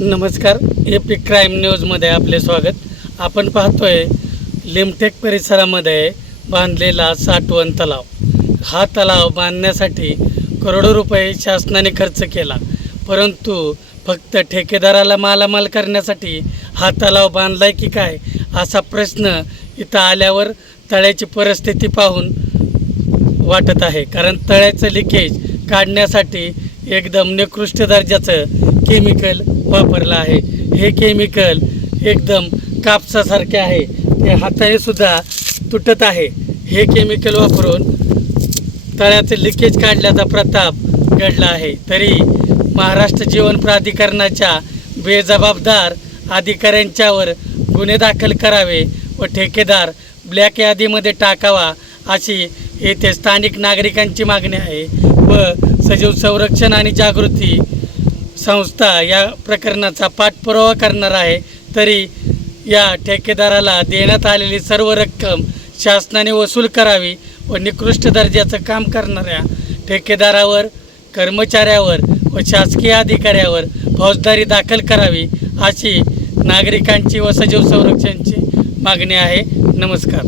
नमस्कार, epic crime न्यूजमध्ये आपले स्वागत. आपण पाहतोय लिमटेक परिसरामध्ये बांधलेला साठवण तलाव. हा तलाव बांधण्यासाठी करोडो रुपये शासनाने खर्च केला, परंतु फक्त ठेकेदाराला मालामाल करण्यासाठी हा तलाव बांधलाय की काय असा प्रश्न इथं आल्यावर तळ्याची परिस्थिती पाहून वाटत आहे. कारण तळ्याचं लिकेज काढण्यासाठी एकदम निकृष्ट दर्जाचं केमिकल वापरलं आहे. हे केमिकल एकदम कापसासारखे आहे, ते हाताने सुद्धा तुटत आहे. हे केमिकल वापरून तळ्याचं लिकेज काढल्याचा प्रताप घडला आहे. तरी महाराष्ट्र जीवन प्राधिकरणाच्या बेजबाबदार अधिकाऱ्यांच्यावर गुन्हे दाखल करावे व ठेकेदार ब्लॅक यादीमध्ये टाकावा अशी येथे स्थानिक नागरिकांची मागणी आहे. व सजीव संरक्षण आणि जागृती संस्था या प्रकरणाचा पाठपुरावा करणार आहे. तरी या ठेकेदाराला देण्यात आलेली सर्व रक्कम शासनाने वसूल करावी व निकृष्ट दर्जाचं काम करणाऱ्या ठेकेदारावर, कर्मचाऱ्यावर व शासकीय अधिकाऱ्यावर फौजदारी दाखल करावी अशी नागरिकांची व सजीव संरक्षणची मागणी आहे. नमस्कार.